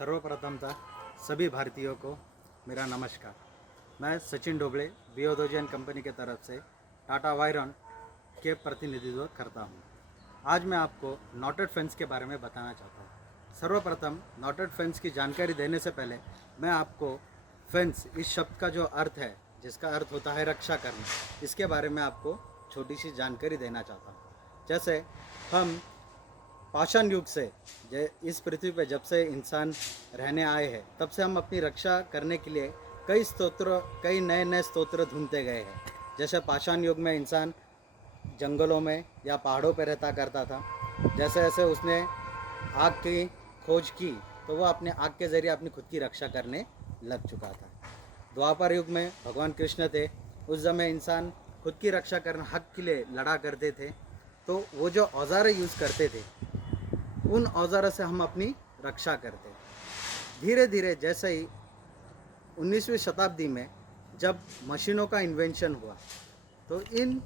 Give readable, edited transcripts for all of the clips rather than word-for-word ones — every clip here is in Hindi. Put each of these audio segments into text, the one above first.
सर्वप्रथमतः सभी भारतीयों को मेरा नमस्कार। मैं सचिन डोबले बियोदोजियन कंपनी के तरफ से टाटा वायरॉन के प्रतिनिधित्व करता हूं। आज मैं आपको नॉटेड फेंस के बारे में बताना चाहता हूं। सर्वप्रथम नॉटेड फेंस की जानकारी देने से पहले मैं आपको फेंस इस शब्द का जो अर्थ है, जिसका अर्थ होता है रक्षा करना, इसके बारे में आपको छोटी सी जानकारी देना चाहता हूँ। जैसे हम पाषाण युग से इस पृथ्वी पर जब से इंसान रहने आए हैं, तब से हम अपनी रक्षा करने के लिए कई नए नए स्तोत्र ढूंढते गए हैं। जैसे पाषाण युग में इंसान जंगलों में या पहाड़ों पर रहता करता था। जैसे जैसे उसने आग की खोज की तो वह अपने आग के ज़रिए अपनी खुद की रक्षा करने लग चुका था। द्वापर युग में भगवान कृष्ण थे। उस समय इंसान खुद की रक्षा करने हक के लिए लड़ा करते थे। तो वो जो औजार यूज़ करते थे, उन औजारों से हम अपनी रक्षा करते। धीरे धीरे जैसे ही 19वीं शताब्दी में जब मशीनों का इन्वेंशन हुआ, तो इन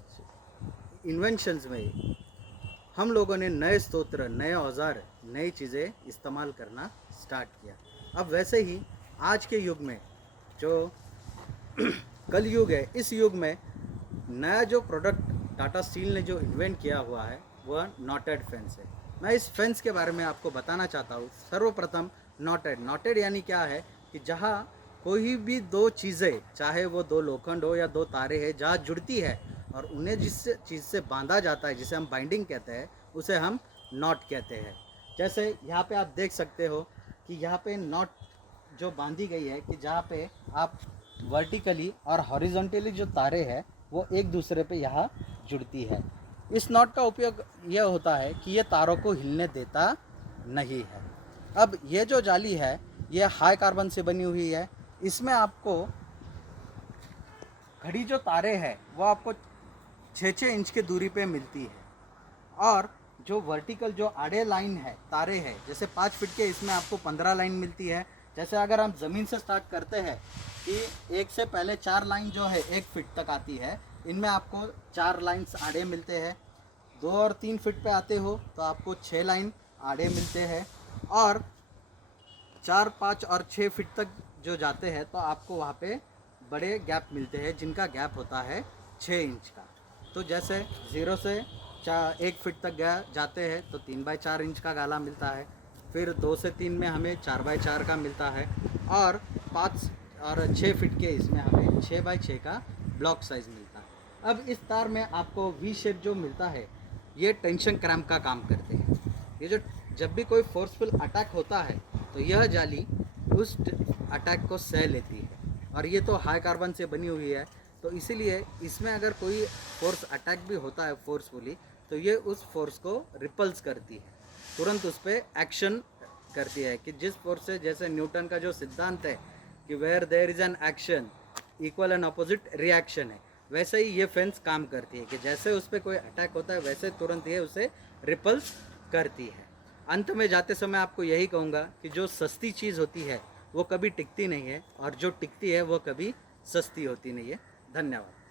इन्वेंशंस में हम लोगों ने नए स्तोत्र, नए औजार, नई चीज़ें इस्तेमाल करना स्टार्ट किया। अब वैसे ही आज के युग में जो कल युग है, इस युग में नया जो प्रोडक्ट टाटा स्टील ने जो इन्वेंट किया हुआ है वह नॉटेड फेंस है। मैं इस फेंस के बारे में आपको बताना चाहता हूँ। सर्वप्रथम नॉटेड यानी क्या है कि जहाँ कोई भी दो चीज़ें, चाहे वो दो लोखंड हो या दो तारे हैं, जहाँ जुड़ती है और उन्हें जिस चीज़ से बांधा जाता है, जिसे हम बाइंडिंग कहते हैं, उसे हम नॉट कहते हैं। जैसे यहाँ पे आप देख सकते हो कि यहाँ पे नॉट जो बांधी गई है कि जहाँ पे आप वर्टिकली और हॉरिजॉन्टली जो तारे हैं वो एक दूसरे पे यहाँ जुड़ती है। इस नॉट का उपयोग यह होता है कि ये तारों को हिलने देता नहीं है। अब ये जो जाली है ये हाई कार्बन से बनी हुई है। इसमें आपको घड़ी जो तारे हैं वो आपको 6-6 इंच के दूरी पे मिलती है। और जो वर्टिकल जो आड़े लाइन है तारे हैं, जैसे 5 फीट के, इसमें आपको 15 लाइन मिलती है। जैसे अगर हम ज़मीन से स्टार्ट करते हैं कि एक से पहले 4 लाइन जो है 1 फीट तक आती है, इनमें आपको 4 लाइन्स आड़े मिलते हैं। 2 और 3 फीट पे आते हो तो आपको 6 लाइन आड़े मिलते हैं। और 4, 5 और 6 फीट तक जो जाते हैं तो आपको वहाँ पे बड़े गैप मिलते हैं, जिनका गैप होता है 6 इंच का। तो जैसे 0 से 1 फीट तक जाते हैं तो 3x4 इंच का गाला मिलता है। फिर 2 से 3 में हमें 4x4 का मिलता है। और 5 और 6 फीट के इसमें हमें 6x6 का ब्लॉक साइज़ मिलता है। अब इस तार में आपको वी शेप जो मिलता है, ये टेंशन क्रैम्प का काम करते हैं। ये जो जब भी कोई फोर्सफुल अटैक होता है तो यह जाली उस अटैक को सह लेती है। और ये तो हाई कार्बन से बनी हुई है, तो इसीलिए इसमें अगर कोई फोर्स अटैक भी होता है फोर्सफुली, तो ये उस फोर्स को रिपल्स करती है, तुरंत उस पर एक्शन करती है। कि जिस फोर्स से, जैसे न्यूटन का जो सिद्धांत है कि where there is an action equal and opposite reaction है, वैसे ही ये फेंस काम करती है कि जैसे उस पर कोई अटैक होता है वैसे तुरंत ये उसे रिपल्स करती है। अंत में जाते समय आपको यही कहूँगा कि जो सस्ती चीज़ होती है वो कभी टिकती नहीं है, और जो टिकती है वो कभी सस्ती होती नहीं है। धन्यवाद।